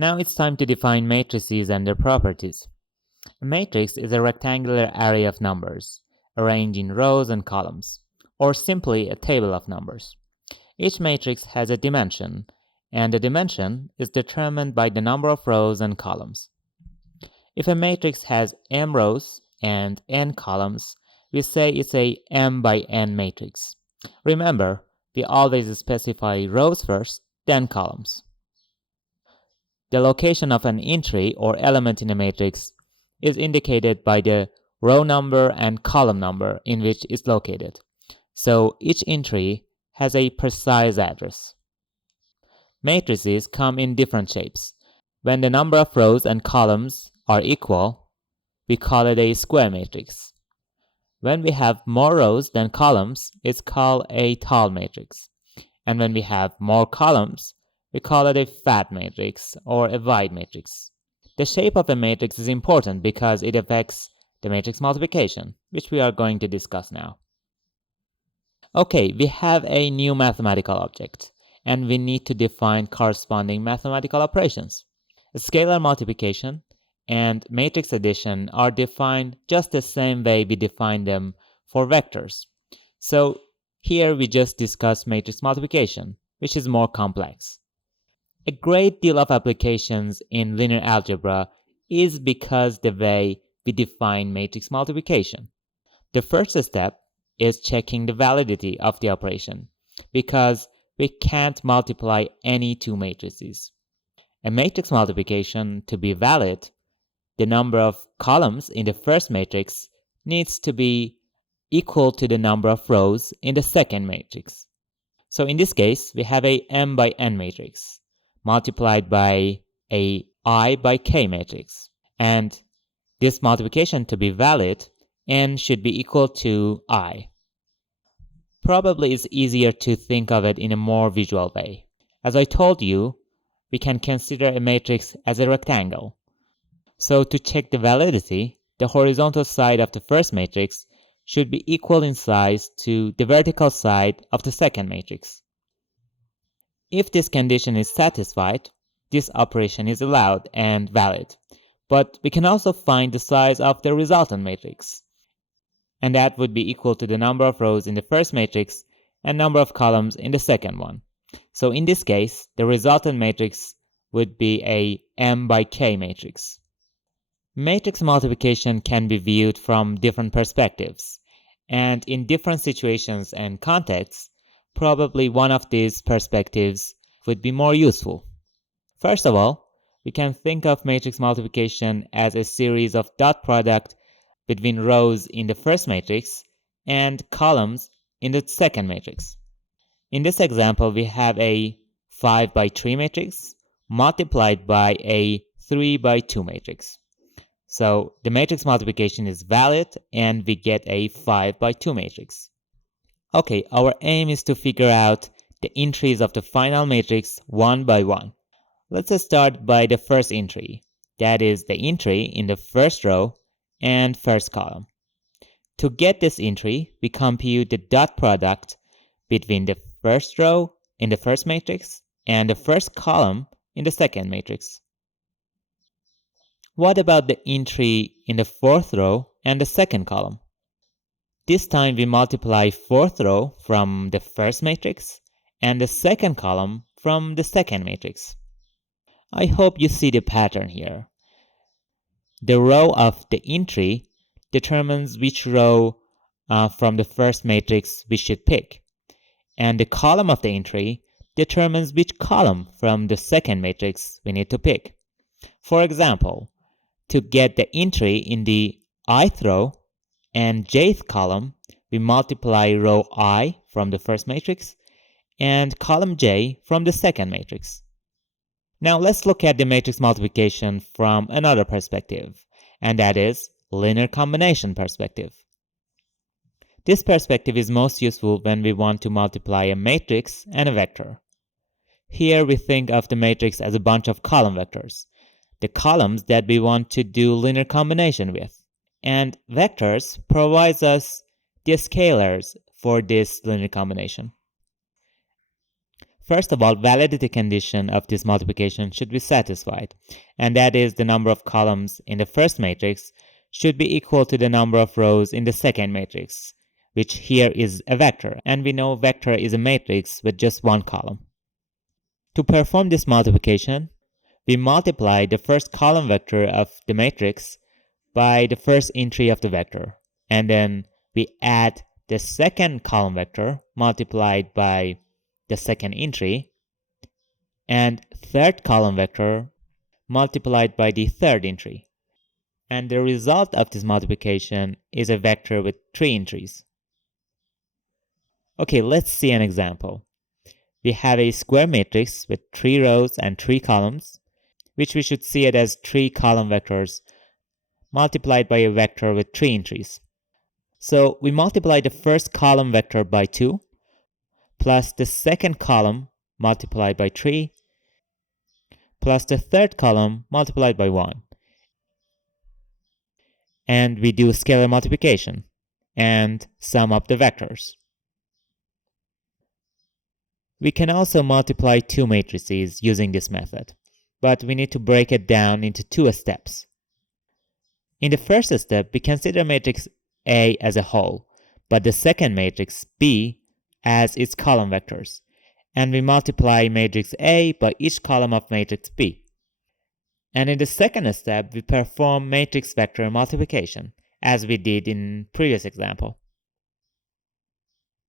Now it's time to define matrices and their properties. A matrix is a rectangular array of numbers, arranged in rows and columns, or simply a table of numbers. Each matrix has a dimension, and the dimension is determined by the number of rows and columns. If a matrix has m rows and n columns, we say it's a m by n matrix. Remember, we always specify rows first, then columns. The location of an entry or element in a matrix is indicated by the row number and column number in which it's located. So each entry has a precise address. Matrices come in different shapes. When the number of rows and columns are equal, we call it a square matrix. When we have more rows than columns, it's called a tall matrix. And when we have more columns, we call it a fat matrix or a wide matrix. The shape of a matrix is important because it affects the matrix multiplication, which we are going to discuss now. Okay, we have a new mathematical object, and we need to define corresponding mathematical operations. Scalar multiplication and matrix addition are defined just the same way we define them for vectors. So here we just discuss matrix multiplication, which is more complex. A great deal of applications in linear algebra is because the way we define matrix multiplication. The first step is checking the validity of the operation, because we can't multiply any two matrices. A matrix multiplication to be valid, the number of columns in the first matrix needs to be equal to the number of rows in the second matrix. So in this case, we have a m by n matrix multiplied by a I by k matrix. And this multiplication to be valid, n should be equal to I. Probably it's easier to think of it in a more visual way. As I told you, we can consider a matrix as a rectangle. So to check the validity, the horizontal side of the first matrix should be equal in size to the vertical side of the second matrix. If this condition is satisfied, this operation is allowed and valid. But we can also find the size of the resultant matrix, and that would be equal to the number of rows in the first matrix and number of columns in the second one. So in this case, the resultant matrix would be a m by k matrix. Matrix multiplication can be viewed from different perspectives, and in different situations and contexts, probably one of these perspectives would be more useful. First of all, we can think of matrix multiplication as a series of dot product between rows in the first matrix and columns in the second matrix. In this example, we have a 5 by 3 matrix multiplied by a 3 by 2 matrix. So the matrix multiplication is valid and we get a 5 by 2 matrix. Okay, our aim is to figure out the entries of the final matrix one by one. Let's start by the first entry, that is the entry in the first row and first column. To get this entry, we compute the dot product between the first row in the first matrix and the first column in the second matrix. What about the entry in the fourth row and the second column? This time we multiply fourth row from the first matrix and the second column from the second matrix. I hope you see the pattern here. The row of the entry determines which row from the first matrix we should pick, and the column of the entry determines which column from the second matrix we need to pick. For example, to get the entry in the ith row and jth column, we multiply row I from the first matrix and column j from the second matrix. Now let's look at the matrix multiplication from another perspective, and that is linear combination perspective. This perspective is most useful when we want to multiply a matrix and a vector. Here we think of the matrix as a bunch of column vectors, the columns that we want to do linear combination with, and vectors provides us the scalars for this linear combination. First of all, validity condition of this multiplication should be satisfied, and that is the number of columns in the first matrix should be equal to the number of rows in the second matrix, which here is a vector, and we know vector is a matrix with just one column. To perform this multiplication, we multiply the first column vector of the matrix by the first entry of the vector, and then we add the second column vector multiplied by the second entry, and third column vector multiplied by the third entry. And the result of this multiplication is a vector with 3 entries. Okay, let's see an example. We have a square matrix with 3 rows and 3 columns, which we should see it as 3 column vectors multiplied by a vector with 3 entries. So we multiply the first column vector by 2, plus the second column multiplied by 3, plus the third column multiplied by 1. And we do scalar multiplication and sum up the vectors. We can also multiply 2 matrices using this method, but we need to break it down into 2 steps. In the first step, we consider matrix A as a whole, but the second matrix B as its column vectors, and we multiply matrix A by each column of matrix B. And in the second step, we perform matrix vector multiplication, as we did in previous example.